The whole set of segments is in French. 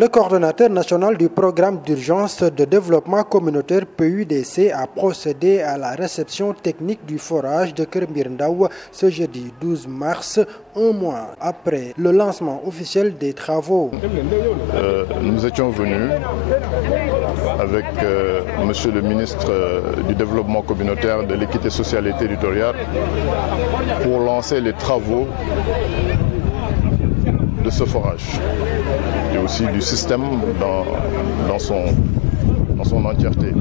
Le coordonnateur national du programme d'urgence de développement communautaire PUDC a procédé à la réception technique du forage de Keur Mbir Ndaw ce jeudi 12 mars, un mois après le lancement officiel des travaux. Nous étions venus avec Monsieur le ministre du Développement communautaire, de l'équité sociale et territoriale pour lancer les travaux de ce forage et aussi du système dans son entièreté.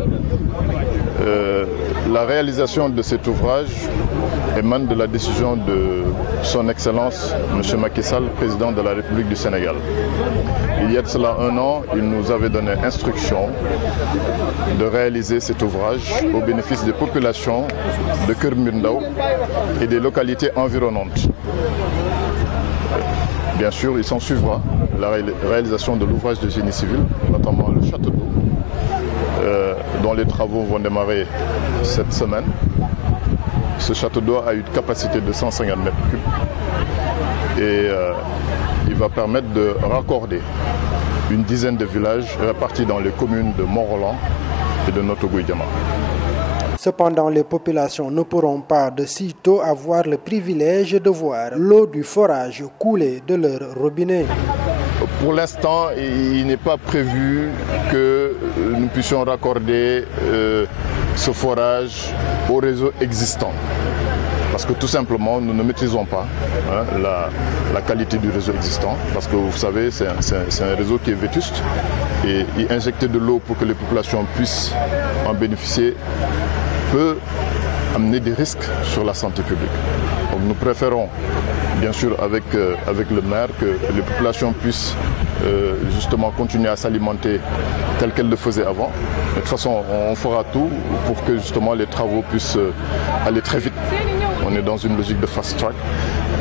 La réalisation de cet ouvrage émane de la décision de son Excellence M. Macky Sall, président de la République du Sénégal. Il y a de cela un an, il nous avait donné instruction de réaliser cet ouvrage au bénéfice des populations de Keur Mbir Ndaw et des localités environnantes. Bien sûr, il s'en suivra la réalisation de l'ouvrage de génie civil, notamment le château d'eau, dont les travaux vont démarrer cette semaine. Ce château d'eau a une capacité de 150 mètres cubes et il va permettre de raccorder une dizaine de villages répartis dans les communes de Mont-Roland et de Notto-Gouye-Diama. Cependant, les populations ne pourront pas de sitôt avoir le privilège de voir l'eau du forage couler de leur robinet. Pour l'instant, il n'est pas prévu que nous puissions raccorder ce forage au réseau existant. Parce que tout simplement, nous ne maîtrisons pas la qualité du réseau existant. Parce que vous savez, c'est un réseau qui est vétuste. Et y injecter de l'eau pour que les populations puissent en bénéficier peut amener des risques sur la santé publique. Donc nous préférons, bien sûr, avec le maire, que les populations puissent justement continuer à s'alimenter tel qu'elles le faisaient avant. De toute façon, on fera tout pour que justement les travaux puissent aller très vite. On est dans une logique de fast track,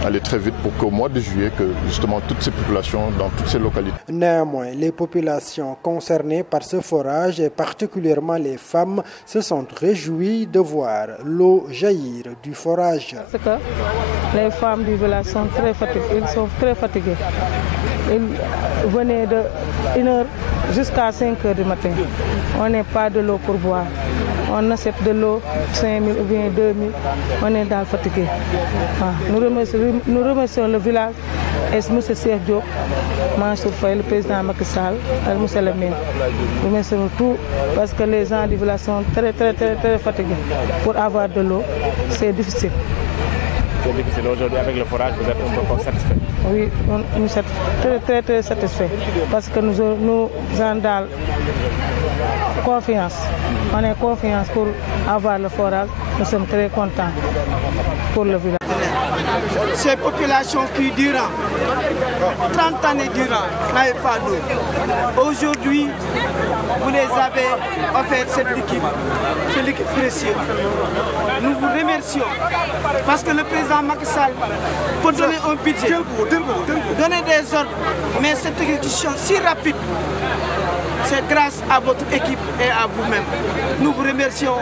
aller très vite pour qu'au mois de juillet, que justement toutes ces populations dans toutes ces localités. Néanmoins, les populations concernées par ce forage et particulièrement les femmes se sont réjouies de voir l'eau jaillir du forage. Parce que les femmes du village sont très fatiguées. Ils venaient de 1h jusqu'à 5h du matin. On n'a pas de l'eau pour boire. On accepte de l'eau, 5 000 ou bien 2 000. On est dans le fatigué. Nous remercions le village et M. Cheikh Diop, Mansour Faye, le président Macky Sall, et M. le maire. Nous remercions tout parce que les gens du village sont très fatigués. Pour avoir de l'eau, c'est difficile. C'est difficile aujourd'hui avec le forage, vous êtes un peu satisfait? Oui, nous sommes très satisfaits parce que nous avons dans confiance. On a confiance pour avoir le forage. Nous sommes très contents pour le village. Ces populations qui, durant 30 années n'avaient pas d'eau. Aujourd'hui, vous les avez offert cette liquide précieuse. Nous vous remercions parce que le président Macky Sall peut donner un budget, donner des ordres, mais cette exécution si rapide, c'est grâce à votre équipe et à vous-même. Nous vous remercions.